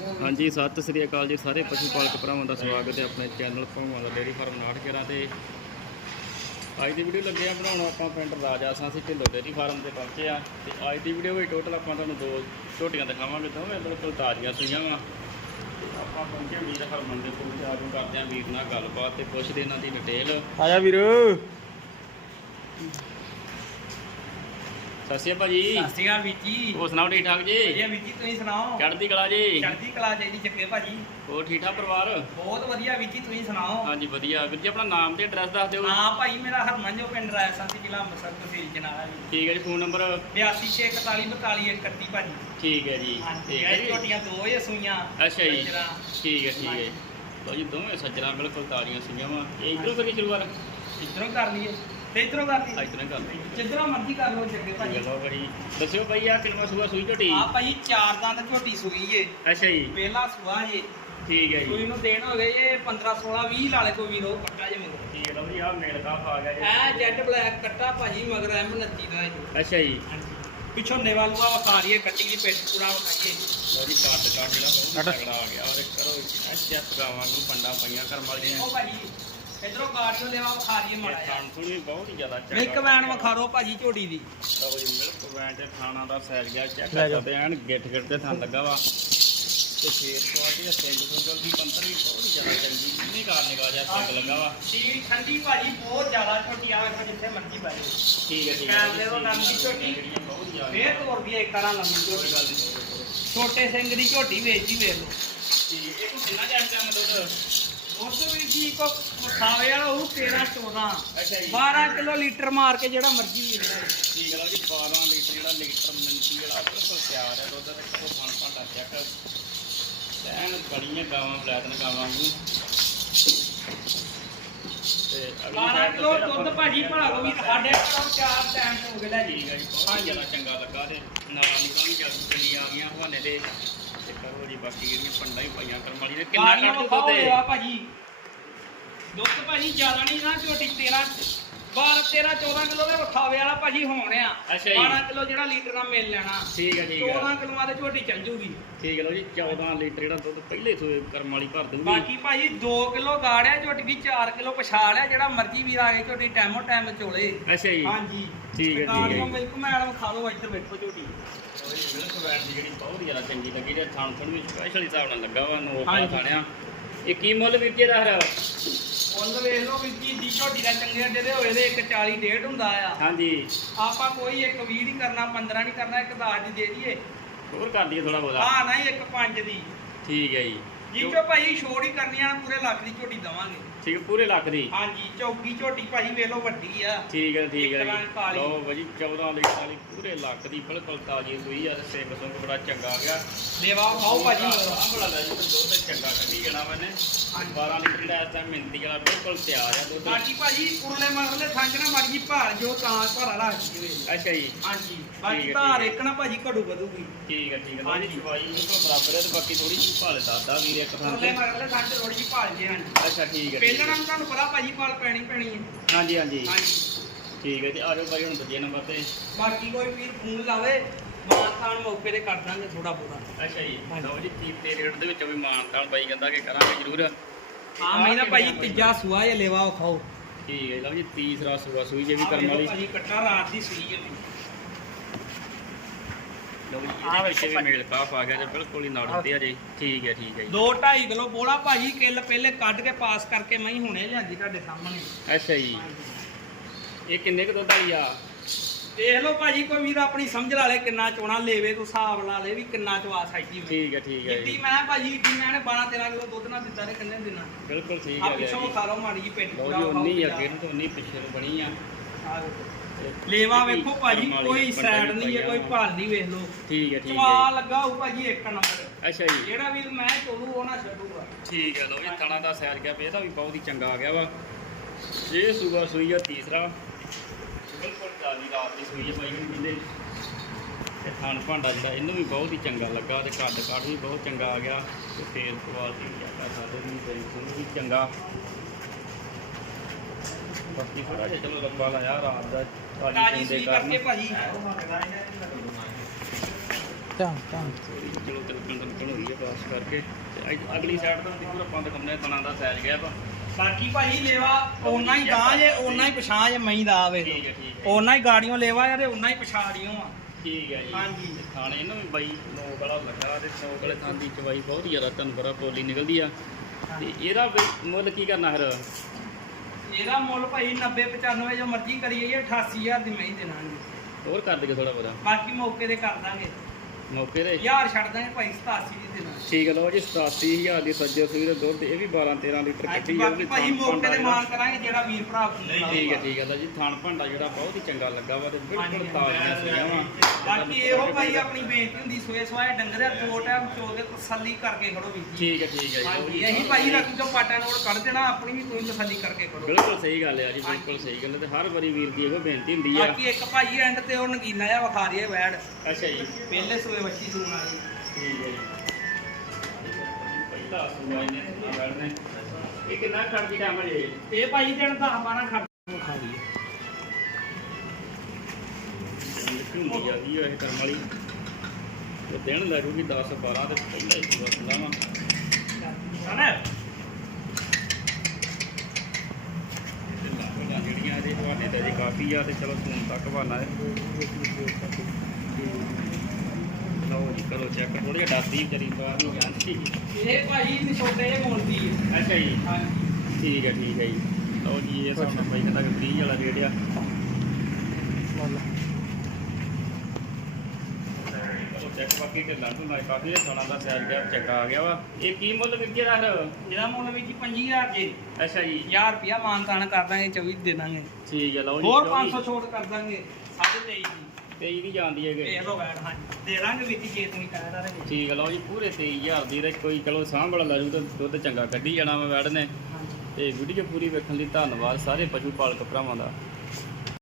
ਹਾਂਜੀ, ਸਤਿ ਸ੍ਰੀ ਅਕਾਲ ਜੀ ਸਾਰੇ ਪਸ਼ੂ ਪਾਲਕ ਭਰਾਵਾਂ ਦਾ ਸਵਾਗਤ ਹੈ ਆਪਣੇ ਚੈਨਲ ਭੌਵਾਂ ਦਾ ਡੇਰੀ ਫਾਰਮ ਨਾਟਕੇਰਾ ਤੇ। ਅੱਜ ਦੀ ਵੀਡੀਓ ਲੱਗੇ ਆ ਬਣਾਉਣ, ਆਪਾਂ ਪਿੰਡ ਰਾਜਾ ਸਾਂ ਅਸੀਂ, ਢਿੱਲੋ ਡੇਰੀ ਫਾਰਮ ਤੇ ਪਹੁੰਚੇ ਆ। ਤੇ ਅੱਜ ਦੀ ਵੀਡੀਓ ਵਿੱਚ ਟੋਟਲ ਆਪਾਂ ਤੁਹਾਨੂੰ ਦੋ ਝੋਟੀਆਂ ਦਿਖਾਵਾਂਗੇ, ਦੋਵੇਂ ਬਿਲਕੁਲ ਤਾਜ਼ੀਆਂ ਸੂਈਆਂ ਵਾ। ਆਪਾਂ ਪਹੁੰਚੇ ਵੀਰ ਹਰਮਨ ਦੇ ਕੋਲ, ਤੇ ਆਜੋ ਕਰਦੇ ਆ ਵੀਰ ਨਾਲ ਗੱਲਬਾਤ ਤੇ ਪੁੱਛਦੇ ਇਹਨਾਂ ਦੀ ਡਿਟੇਲ ਆਇਆ ਵੀਰ। ਸਤਿ ਸ਼੍ਰੀ ਅਕਾਲ ਜੀ ਸਤਿ ਸ਼੍ਰੀ ਅਕਾਲ ਵੀਰ ਜੀ। ਹੋਰ ਸੁਣਾਓ ਠੀਕ ਠਾਕ ਜੀ? ਵਧੀਆ ਵੀਰ ਜੀ ਤੁਸੀਂ ਸੁਣਾਓ? ਚੜ੍ਹਦੀ ਕਲਾ ਜੀ। ਚੜ੍ਹਦੀ ਕਲਾ ਚਾਹੀਦੀ ਚੱਕੇ ਭਾਜੀ। ਹੋਰ ਠੀਕ ਠਾਕ ਪਰਿਵਾਰ? ਬਹੁਤ ਵਧੀਆ ਵੀਰ ਜੀ ਤੁਸੀਂ ਸੁਣਾਓ? ਹਾਂਜੀ ਵਧੀਆ। ਵੀਰ ਜੀ ਆਪਣਾ ਨਾਮ ਤੇ ਐਡਰੈਸ ਦੱਸ ਦਿਓ। ਹਾਂ ਭਾਈ ਮੇਰਾ ਹਰਮਨ ਜੋ ਪਿੰਡ ਸੰਸੀ ਜ਼ਿਲ੍ਹਾ ਅੰਮ੍ਰਿਤਸਰ ਤਹਿਸੀਲ ਜਨਾਲਾ ਜੀ। ਠੀਕ ਹੈ ਜੀ ਫੋਨ ਨੰਬਰ? 8241424131 ਭਾਜੀ। ਠੀਕ ਹੈ ਜੀ ਠੀਕ ਹੈ ਜੀ। ਝੋਟੀਆਂ ਦੋ ਹੀ ਸੂਈਆਂ ਅੱਛਾ ਜੀ। ਠੀਕ ਹੈ ਠੀਕ ਹੈ। ਜੀ ਲਓ ਜੀ ਦੋਵੇਂ ਸੱਜਣਾ ਬਿਲਕੁਲ ਤਾਜ਼ੀਆਂ ਸੀਗੀਆਂ ਵਾ। ਇਹ ਇਧਰੋਂ ਕਰੀ ਸ਼ੁਰੂਆਤ? ਇੱਧਰੋਂ ਕਰ ਲਈਏ। ਤੇ ਇੱਧਰੋਂ ਕਰ ਲਈਏ ਇਧਰੋਂ ਕਰ ਲਈ। ਜਿੱਧਰੋਂ ਮਰਜ਼ੀ ਕਰ ਲਓ ਚੱਕੇ ਭਾਜੀ। ਲਓ ਬੜੀ ਦੱਸਿਓ ਭਾਈ ਆ ਕਿੰਨਾ ਸੂਆ ਸੂਈ ਝੋਟੀ? ਆ ਭਾਈ ਚਾਰ ਦੰਦ ਝੋਟੀ ਸੂਈ ਏ। ਅੱਛਾ ਜੀ। ਪਹਿਲਾ ਸੂਆ ਜੇ ਠੀਕ ਹੈ ਸੂਈ ਜੀ ਨੂੰ ਦੇਣ ਹੋ ਗਏ ਇਹ 15 16 20 ਲਾਲੇ ਕੋਈ ਵੀਰੋ ਕੱਟਾ ਜੇ ਮਗਰ। ਠੀਕ ਹੈ ਲਓ ਜੀ ਆ ਮੇਲ ਕਾਫ ਆ ਗਿਆ ਜੀ। ਐ ਜੈਟ ਬਲੈਕ ਕੱਟਾ ਭਾਜੀ ਮਗਰ ਐਮ 29 ਦਾ ਇਹ ਅੱਛਾ ਜੀ। ਪਿੱਛੋਂ ਨੇਵਾਲ ਵਾ ਵਖਾਰੀਏ ਕੱਟੀ ਦੀ ਪਿੱਠ ਪੂਰਾ ਵਖਾਈਏ ਲਓ ਜੀ ਕੱਟ ਕੱਟ ਜਿਹੜਾ ਬਹੁਤ ਤਗੜਾ ਆ ਗਿਆ। ਉਹਦੇ ਕਰੋ ਐਸ ਗਾਵਾਂ ਨੂੰ ਪੰਡਾ ਪਈਆਂ ਕਰਮ ਵਾਲੀਆਂ। ਉਹ ਭਾਜੀ ਇਧਰੋਂ ਗਾੜੀਓ ਲੈਵਾ ਵਖਾਰੀਏ ਮਾੜਾ ਇਹ ਜਿਹਾ। ਖਾਣ ਥੋੜੀ ਬਹੁਤ ਹੀ ਜ਼ਿਆਦਾ ਚੰਗਾ। ਮਿਲਕ ਵੈਨ ਵਖਾਰੋ ਭਾਜੀ ਝੋਟੀ ਦੀ। ਲਓ ਜੀ ਮਿਲਕ ਵੈਨ ਤੇ ਖਾਣਾ ਦਾ ਸਾਈਜ਼ ਗਿਆ ਚੈੱਕ ਲੈ ਜਾਓ। ਕਰਦੇ ਐਨ ਗਿੱਟ ਗਿੱਟ ਤੇ ਥਣ ਲੱਗਾ ਵਾ। ਤੇ ਫੇਰ ਕੁਆਲਿਟੀ ਦਾ ਸਿੰਗ ਸਿੰਗਲ ਦੀ ਪੰਤਰ ਵੀ ਬਹੁਤ ਹੀ ਜ਼ਿਆਦਾ ਚੰਗੀ ਇੰਨੀ ਕਾਰ ਨਿਗਾਹ ਜਾ ਸਿੰਗ ਲੱਗਾ ਵਾ। ਸੀ ਠੰਡੀ ਭਾਜੀ ਬਹੁਤ ਜ਼ਿਆਦਾ ਝੋਟੀ ਆ ਵੇਖੋ ਜਿੱਥੇ ਮਰਜ਼ੀ ਬਾਜੇ ਠੀਕ ਹੈ ਠੀਕ ਹੈ। ਕੈਮਰੇ ਤੋਂ ਨਰਮ ਦੀ ਝੋਟੀ। ਜਿਹੜੀਆਂ ਬਹੁਤ ਹੀ ਜ਼ਿਆਦਾ ਫੇਰ ਤੋਰ ਦੀ ਇੱਕ ਤਰ੍ਹਾਂ ਲੰਮੀ ਕੋਈ ਝੋਟੀ। ਗੱਲ ਨਹੀਂ ਕੋਈ ਗੱਲ ਨਹੀਂ। ਛੋਟੇ ਸਿੰਘ ਦੀ ਝੋਟੀ ਵੇਚੀ ਵੇਖ ਲਓ। ਠੀਕ ਹੈ ਇਹ ਕਿੰਨਾ ਜਾਂਦਾ ਮਤਲਬ? ਉਸ ਵੀ ਜੀ ਕੋ ਖਾਵੇ ਵਾਲਾ ਉਹ 13 14 ਅੱਛਾ ਜੀ। 12 ਕਿਲੋ ਲੀਟਰ ਮਾਰ ਕੇ ਜਿਹੜਾ ਮਰਜ਼ੀ ਵੇਚ ਲੈ ਠੀਕ ਹੈ ਜੀ 12 ਲੀਟਰ ਜਿਹੜਾ ਲੀਟਰ ਮਿੰਟੀ ਵਾਲਾ ਬਿਲਕੁਲ ਤਿਆਰ ਹੈ ਦੁੱਧ ਤੇ ਕੋ ਖਾਣ ਭਾਂਡਾ ਚੈੱਕ ਐਨ ਬੜੀਆਂ ਗਾਵਾਂ ਬਲੈਤਨ ਗਾਵਾਂ ਨੂੰ ਤੇ ਅਗਲੀ 12 side ਕਿਲੋ ਤੇ ਦੁੱਧ ਭਾਜੀ ਕੋ ਵੀ ਸਾਡੇ ਕੋਲ ਚਾਰ ਟਾਈਮ ਹੋ ਗਏ ਲੈ ਜੀ। ਠੀਕ ਹੈ ਜੀ ਬਹੁਤ ਜ਼ਿਆਦਾ ਚੰਗਾ ਲੱਗਾ ਤੇ ਨਾਲਾਂ ਨਿਕਾਂ ਵੀ ਜਲਦੀ ਚਲੀ ਆ ਗਈਆਂ ਹਵਾਨੇ ਤੇ ਜੀ ਬਾਕੀ ਜਿਹੜੀਆਂ ਪੰਡਾਂ ਹੀ ਪਈਆਂ ਕਰਮ ਵਾਲੀ ਨੇ। ਕਿੰਨਾ ਕੱਢ ਦੁੱਧ ਭਾਜੀ। ਦੁੱਧ ਭਾਜੀ ਜ਼ਿਆਦਾ ਨਹੀਂ ਨਾ ਝੋਟੀ 13 12 13 14 ਕਿਲੋ ਦੇ ਵਿਖਾਵੇ ਵਾਲਾ ਭਾਜੀ ਹੋਣ ਆ। ਅੱਛਾ ਜੀ। 12 ਕਿਲੋ ਜਿਹੜਾ ਲੀਟਰ ਨਾਲ ਮਿਲ ਲੈਣਾ। ਠੀਕ ਹੈ ਠੀਕ 14 ਹੈ ਕਿਲੋਆਂ ਦੇ ਝੋਟੀ ਚੱਲ ਜੂਗੀ। ਠੀਕ ਹੈ ਲਓ ਜੀ 14 ਲੀਟਰ ਜਿਹੜਾ ਦੁੱਧ ਪਹਿਲੇ ਸੋਏ ਕਰਮ ਵਾਲੀ ਭਰ ਦੂਗੀ ਬਾਕੀ ਭਾਜੀ 2 ਕਿਲੋ ਗਾੜਿਆ ਝੋਟੀ ਦੀ 4 ਕਿਲੋ ਪਛਾੜਿਆ ਜਿਹੜਾ ਮਰਜ਼ੀ ਵੀਰ ਆ ਕੇ ਝੋਟੀ ਟਾਈਮੋ ਟਾਈਮ ਚੋਲੇ। ਅੱਛਾ ਜੀ। ਹਾਂਜੀ। ਠੀਕ ਹੈ, ਠੀਕ ਹੈ ਜੀ। ਮਿਲਕ ਮੈਡਮ ਖਾ ਲਓ ਇੱਧਰ ਵੇਖੋ ਝੋਟੀ। ਜੀ, ਜਿਹੜੀ ਬਹੁਤ ਜ਼ਿਆਦਾ ਚੰਗੀ ਲੱਗੀ ਤੇ ਥਾਣ ਥਣ ਵੀ ਸਪੈਸ਼ਲ ਹਿਸਾਬ ਨਾਲ ਲੱਗਾ ਵਾ ਨੋਕ ਹਾਂਜੀ। ਥਾਣਿਆ। ਇਹ ਕੀ ਮੁੱਲ ਵੀਰ ਜੀ ਦਾ ਹਰਾ? ਮੁੱਲ ਵੇਖ ਲਓ ਵੀਰ ਜੀ ਦੀ ਝੋਟੀ ਦਾ ਚੰਗੇ ਅੱਡੇ ਦੇ ਹੋਏ ਦੇ 140 ਡੇਢ ਹੁੰਦਾ ਆ। ਹਾਂਜੀ। ਆਪਾਂ ਕੋਈ ਇੱਕ 20 ਨਹੀਂ ਕਰਨਾ 15 ਨਹੀਂ ਕਰਨਾ ਇੱਕ 10 ਦੀ ਦੇ ਦਈਏ। ਹੋਰ ਕਰ ਦਈਏ ਥੋੜਾ ਬਹੁਤਾ। ਹਾਂ ਨਹੀਂ ਇੱਕ 5 ਦੀ। ਠੀਕ ਹੈ ਜੀ। ਜੀ ਚੋ ਭਾਈ ਛੋੜ ਹੀ ਕਰਨੀ ਆ ਪੂਰੇ ਲੱਖ ਦੀ ਝੋਟੀ ਦਵਾਂਗੇ। ਠੀਕ ਹੈ, ਪੂਰੇ ਲੱਖ ਦੀ? ਹਾਂਜੀ ਚੌਕੀ ਝੋਟੀ ਭਾਈ ਵੇਖ ਲਓ ਵੱਡੀ ਆ। ਠੀਕ ਹੈ ਠੀਕ ਹੈ ਜੀ। ਲਓ ਭਾਜੀ 14 ਲੀਟਰ ਵਾਲੀ ਪੂਰੇ ਲੱਖ ਦੀ ਬਿਲਕੁਲ ਤਾਜ਼ੀ ਸੂਈ ਆ ਤੇ ਸਿੰਘ ਸੁੰਗ ਬੜਾ ਚੰਗਾ ਆ ਗਿਆ। ਦੇਵਾ ਖਾਓ ਭਾਜੀ। ਆਹ ਬੜਾ ਲੈ ਜੀ ਤੇ ਦੁੱਧ ਚੰਗਾ ਕੱਢੀ ਜਾਣਾ ਮੈਨੇ। 12 ਲੀਟਰ ਦਾ ਇਸ ਟਾਈਮ ਮਿੰਤੀ ਵਾਲਾ ਬਿਲਕੁਲ ਤਿਆਰ ਆ ਦੁੱਧ। ਬਾਕੀ ਭਾਜੀ ਉਰਲੇ ਮਰਲੇ ਸੰਜਣਾ ਮਰਜ਼ੀ ਭਾਰ ਜੋ ਤਾਂ ਭਾਰਾ ਰੱਖ ਜੀਵੇ ਅੱਛਾ ਜੀ। ਹਾਂਜੀ ਠੀਕ ਬਾਕੀ ਹੈ, ਧਾਰ ਠੀਕ ਹੈ। ਇੱਕ ਨਾ ਭਾਜੀ ਘੜੂ ਵਧੂਗੀ। ਠੀਕ ਹੈ ਠੀਕ ਹੈ। ਜੀ ਹਾਂਜੀ। ਦਵਾਈ ਬਿਲਕੁਲ ਬਰਾਬਰ ਹੈ ਤੇ ਬਾਕੀ ਥੋੜੀ ਜਿਹੀ ਭਾਲੇ ਦਾਦਾ ਵੀਰ ਇੱਕ ਥਾਂ ਉਰਲੇ ਤੇ ਮਰਲੇ ਸੰਜ ਥੋੜੀ ਜੀ ਭਾਲ ਜੇ ਹਾਂਜੀ। ਅੱਛਾ ਠੀਕ ਹੈ ਠੀਕ ਹੈ। ਨੂੰ ਤੁਹਾਨੂੰ ਪਤਾ ਭਾਜੀ ਭਾਲ ਪੈਣੀ ਪੈਣੀ ਹੈ ਹਾਂਜੀ ਹਾਂਜੀ। ਹਾਂਜੀ। ਠੀਕ ਹੈ ਜੀ ਆ ਜਾਓ ਭਾਈ ਹੁਣ ਦੂਜੇ ਨੰਬਰ ਤੇ। ਬਾਕੀ ਕੋਈ ਵੀਰ ਫੋਨ ਲਾਵੇ ਮਾਨਤਾਨ ਮੌਕੇ ਤੇ ਕਰ ਦਾਂਗੇ ਥੋੜਾ ਬਹੁਤਾ। ਅੱਛਾ ਜੀ। ਲਓ ਜੀ ਕੀਤੇ ਰੇਟ ਦੇ ਵਿੱਚ ਵੀ ਮਾਨਤਾਨ ਬਾਈ ਕਹਿੰਦਾ ਕਿ ਕਰਾਂਗੇ ਜ਼ਰੂਰ। ਹਾਂ ਮੈਂ ਨਾ ਭਾਜੀ ਤੀਜਾ ਸੂਆ ਇਹ ਲੈਵਾ ਖਾਓ ਠੀਕ ਹੈ ਲਓ ਜੀ ਤੀਸਰਾ ਸੂਆ ਸੂਈ ਜੇ ਵੀ ਵੇਖੋ ਵਾਲੀ। ਭਾਜੀ ਕੱਟਾ ਰਾਤ ਦੀ ਸੂਈ ਹੈ ਲਓ ਜੀ ਇਹਦੇ ਵਿੱਚ ਵੀ ਮੇਲ ਕਾਫ ਆ ਗਿਆ ਜੇ ਬਿਲਕੁਲ ਹੀ ਨਾੜੂ ਤੇ ਆ ਜੀ। ਠੀਕ ਹੈ ਠੀਕ ਹੈ ਜੀ। 2 2.5 ਕਿਲੋ ਬੋਲਾ ਭਾਜੀ ਕਿੱਲ ਪਹਿਲੇ ਕੱਢ ਕੇ ਪਾਸ ਕਰਕੇ ਮੈਂ ਹੀ ਹੁਣੇ ਲਿਆਂਦੀ ਤੁਹਾਡੇ ਸਾਹਮਣੇ। ਅੱਛਾ ਜੀ। ਇਹ ਕਿੰਨੇ ਕੁ ਦੁੱਧ ਵਾਲੀ ਆ? ਦੇਖ ਲਓ ਭਾਜੀ ਕੋਈ ਵੀਰ ਆਪਣੀ ਸਮਝ ਲਾ ਲੇ ਕਿੰਨਾ ਚੋਣਾ ਲੇਵੇ ਤੋਂ ਹਿਸਾਬ ਲਾ ਲੇ ਵੀ ਕਿੰਨਾ ਚਵਾ ਸਕਦੀ ਹੋਵੇ। ਠੀਕ ਹੈ ਠੀਕ ਹੈ ਜਿੱਦੀ ਜੀ। ਮੈਂ ਭਾਜੀ ਜਿੱਦੀ ਮੈਂ ਨੇ 12 13 ਕਿਲੋ ਦੁੱਧ ਨਾ ਦਿੱਤਾ ਨੇ ਕਿੰਨੇ ਦਿਨਾਂ ਬਿਲਕੁਲ ਠੀਕ ਆ ਹੈ ਜੀ ਪਿੱਛੋਂ ਖਾ ਲਓ ਮਾੜੀ ਜੀ ਪਿੰਡ ਲਓ ਜੀ ਉਨੀ ਅੱਗੇ ਨੂੰ ਤੇ ਉਨੀ ਪਿੱਛੇ ਨੂੰ ਬਣੀ ਆ। ਤੇ ਲੇਵਾ ਇਹ ਵੀ ਵੇਖੋ ਭਾਜੀ ਕੋਈ ਸਾਈਡ ਵੀ ਨਹੀਂ ਹੈ ਕੋਈ। ਭਾਲ ਨਹੀਂ ਵੇਖ ਲਓ। ਠੀਕ ਹੈ ਠੀਕ ਚਵਾ ਹੈ ਲੱਗਾ ਹੋਊ ਭਾਜੀ ਇੱਕ ਨੰਬਰ। ਅੱਛਾ ਜੀ। ਜਿਹੜਾ ਵੀਰ ਮੈਂ ਚੋਲੂ ਉਹ ਨਾ ਛੱਡੂਗਾ। ਠੀਕ ਹੈ ਲਓ ਜੀ ਤਣਾ ਦਾ ਸੈਰ ਗਿਆ ਵੀ ਇਹਦਾ ਵੀ ਬਹੁਤ ਹੀ ਚੰਗਾ ਆ ਗਿਆ ਵਾ। ਇਹ ਸੂਆ ਸੂਈ ਆ ਤੀਸਰਾ। ਬਿਲਕੁਲ ਤਾਜ਼ੀ ਰਾਤ ਦੀ ਸੂਈ ਹੈ ਭਾਈ ਨੂੰ ਕਹਿੰਦੇ ਤੇ ਥਣ ਭਾਂਡਾ ਜਿਹੜਾ ਇਹਨੂੰ ਵੀ ਬਹੁਤ ਹੀ ਚੰਗਾ ਲੱਗਾ ਤੇ ਕੱਦ ਕਾਠ ਵੀ ਬਹੁਤ ਚੰਗਾ ਆ ਗਿਆ। ਤੇ ਫੇਸ ਕੁਆਲਿਟੀ ਵੀ ਚੰਗਾ ਸਾਡੇ ਵੀ ਤੇ ਉਹਨੂੰ ਵੀ ਚੰਗਾ। ਬਾਕੀ ਥੋੜਾ ਜਿਹਾ ਚਲੋ ਲੰਬਾ ਲਾਇਆ ਰਾਤ ਦਾ। ਤਾਜੀ ਦੇ ਕਾਰਨ। ਭਾਜੀ। ਚਲੋ ਤਿਲਕਣ ਤਿਲਕਣ ਹੋਈ ਹੈ ਬਸ ਕਰਕੇ। ਤੇ ਅਗ- ਅਗਲੀ ਸਾਈਡ ਤੋਂ ਦੇਖੋ ਆਪਾਂ ਦਿਖਾਉਂਦੇ ਤਣਾ ਦਾ ਸਾਈਜ਼ ਗਿਆ ਵਾ ਬਾਕੀ ਭਾਜੀ ਲੇਵਾ ਓਨਾ ਹੀ ਗਾਂ ਜੇ ਓਨਾ ਹੀ ਪਛਾਂ ਜੇ ਮਈ ਦਾ ਆਵੇ। ਠੀਕ ਹੈ ਠੀਕ ਹੈ। ਓਨਾ ਹੀ ਗਾੜੀਆਂ ਲੇਵਾ ਆ ਤੇ ਓਨਾ ਹੀ ਪਛਾੜੀਆਂ ਆ। ਠੀਕ ਹੈ ਜੀ। ਹਾਂਜੀ। ਤੇ ਥਾਣੇ ਇਹਨੂੰ ਵੀ ਬਾਈ ਨੋਕ ਵਾਲਾ ਲੱਗਾ ਤੇ ਨੋਕ ਵਾਲੇ ਥਾਂ ਦੀ ਚਵਾਈ ਬਹੁਤ ਜ਼ਿਆਦਾ ਤੁਹਾਨੂੰ ਪਤਾ ਪੋਲੀ ਨਿਕਲਦੀ ਆ। ਤੇ ਇਹਦਾ ਮੁੱਲ ਕੀ ਕਰਨਾ ਫਿਰ? ਇਹਦਾ ਮੁੱਲ ਭਾਈ 90 95 ਜੋ ਮਰਜ਼ੀ ਕਰੀਏ 88000 ਦੀ ਮਈ ਦੇਣਾਂਗੇ ਹੋਰ ਕਰ ਦਈਏ ਥੋੜਾ ਬਹੁਤਾ। ਬਾਕੀ ਮੌਕੇ ਤੇ ਕਰ ਦਾਂਗੇ। ਮੌਕੇ ਤੇ ਯਾਰ ਛੱਡ ਦਾਂਗੇ ਭਾਈ 87 ਦੀ ਦੇਣਾ। ਠੀਕ ਹੈ ਲਓ ਜੀ 87000 ਦੀ ਸੱਜੋ ਸੂਈ ਦਾ ਦੁੱਧ ਇਹ ਵੀ 12 13 ਲੀਟਰ ਕੱਢੀ ਬਾਕੀ ਭਾਈ ਮੌਕੇ ਤੇ ਮਾਨ ਕਰਾਂਗੇ ਜਿਹੜਾ ਵੀਰ ਭਰਾ ਨਹੀਂ ਠੀਕ ਹੈ ਠੀਕ ਹੈ ਲਓ ਜੀ ਥਾਣ ਭਾਂਡਾ ਜਿਹੜਾ ਬਹੁਤ ਹੀ ਚੰਗਾ ਲੱਗਾ ਵਾ ਤੇ ਬਿਲਕੁਲ ਹਾਂਜੀ। ਤਾਜ਼ੀਆਂ ਸੂਈਆਂ ਵਾ। ਬਾਕੀ ਇਹੋ ਭਾਈ ਆਪਣੀ ਬੇਨਤੀ ਹੁੰਦੀ ਸੋਏ ਸਵਾਏ ਡੰਗਰ ਆ ਦੋ ਟਾਈਮ ਚੋ ਕੇ ਤਸੱਲੀ ਕਰਕੇ ਖੜੋ ਵੀਰ ਜੀ ਠੀਕ ਹੈ ਠੀਕ ਹੈ ਜੀ ਲਓ ਹਾਂਜੀ ਜੀ। ਇਹੀ ਭਾਈ ਰੱਖੀ ਤੋਂ ਪਾਟਾ ਨੋਟ ਕੱਢ ਦੇਣਾ ਆਪਣੀ ਵੀ ਤੁਸੀਂ ਤਸੱਲੀ ਕਰਕੇ ਖੜੋ। ਬਿਲਕੁਲ ਸਹੀ ਗੱਲ ਹੈ ਜੀ ਬਿਲਕੁਲ ਸਹੀ ਗੱਲ ਹੈ ਤੇ ਹਰ ਵਾਰੀ ਵੀਰ ਦੀ ਇਹੋ ਬੇਨਤੀ ਹੁੰਦੀ ਆ। ਬਾਕੀ ਇੱਕ ਭਾਈ ਐਂਡ ਤੇ ਉਹ ਨਗੀਨਾ ਆ ਵਿਖਾ ਰਹੀ ਹੈ ਵੈੜ। ਅੱਛਾ ਜੀ। ਪਹਿਲੇ ਸੂਏ ਵੱਛੀ ਸੂਣ ਵਾਲੀ। ਠੀਕ ਹੈ ਜੀ। ਪਹਿਲਾ ਸੂਆ ਇਹਨੇ ਬੈਠਨੇ ਇਹ ਕਿੰਨਾ ਖੜਦੀ ਟਾਈਮ ਜੇ ਇਹ? ਭਾਈ ਦਿਨ 10 12 ਖੜ ਵਿਖਾ ਰਹੀ ਹੈ ਹੁੰਦੀ ਜਾਂਦੀ ਆ ਇਹ ਕਰਮ ਵਾਲੀ। ਤੇ ਦਿਨ ਲੱਗੂਗੀ 10 12 ਤੇ ਪਹਿਲਾਂ ਹੀ ਸੂਆ ਹੁੰਦਾ ਵਾ ਹਨਾ ਜਿਹੜੀਆਂ ਇਹਦੇ ਹਵਾਨੇ ਤੇ ਜੀ ਕਾਫੀ ਆ ਤੇ ਚਲੋ ਸੂਨ ਤੱਕ ਹਵਾਨਾ ਹੈ। ਚੈੱਕ ਥੋੜੀ ਜਿਹਾ ਡਰਦੀ ਵਿਚਾਰੀ ਬਾਹਰ ਨੂੰ ਜਾਂਦੀ। ਇਹ ਭਾਜੀ ਵਿਛੋੜੇ ਮੋਲਦੀ ਹੈ। ਅੱਛਾ ਜੀ। ਹਾਂਜੀ। ਠੀਕ ਹੈ ਠੀਕ ਹੈ ਜੀ। ਲਓ ਜੀ ਇਹ ਸਾਡਾ ਭਾਈ ਕਹਿੰਦਾ ਕਿ 30 ਵਾਲਾ ਰੇਟ ਆ। ਚੈੱਕ ਬਾਕੀ ਤੇ ਲਾਡੂ ਨਾਲ ਕਾਫੀ ਸੋਨਾ ਦਾ ਸੈਲ ਗਿਆ ਚੰਗਾ ਆ ਗਿਆ ਵਾ। ਇਹ ਕੀ ਮੁੱਲ ਵਿਕਿਆ ਦਾ ਇਹਦਾ ਮੁੱਲ ਵੀ ਜੀ 5000 ਜੀ। ਅੱਛਾ ਜੀ। 1000 ਰੁਪਿਆ ਮਾਨਤਾਨ ਕਰ ਦਾਂਗੇ 24 ਦੇ ਦਾਂਗੇ। ਠੀਕ ਹੈ ਲਓ ਜੀ ਹੋਰ 500 ਛੋਟ ਕਰ ਦਾਂਗੇ। 23 ਜੀ। 23 ਦੀ ਜਾਂਦੀ ਹੈ ਕਿ 1300 ਵੈਟ ਹਾਂਜੀ। ਦੇ ਦਾਂਗੇ ਵਿੱਚ ਜੇ ਤੁਸੀਂ ਕਹਿਦਾ ਤੇ ਠੀਕ ਆ ਲਓ ਜੀ ਪੂਰੇ 23000 ਦੀ ਰੇ ਕੋਈ ਚਲੋ ਸਾਂਭ ਵਾਲਾ ਲਾਜੂ ਤਾਂ ਦੁੱਧ ਚੰਗਾ ਕੱਢੀ ਜਾਣਾ ਮੈਂ ਵੈੜ ਨੇ। ਤੇ ਵੀਡੀਓ ਪੂਰੀ ਵੇਖਣ ਲਈ ਧੰਨਵਾਦ ਸਾਰੇ ਪਸ਼ੂ ਪਾਲਕ ਭਰਾਵਾਂ ਦਾ।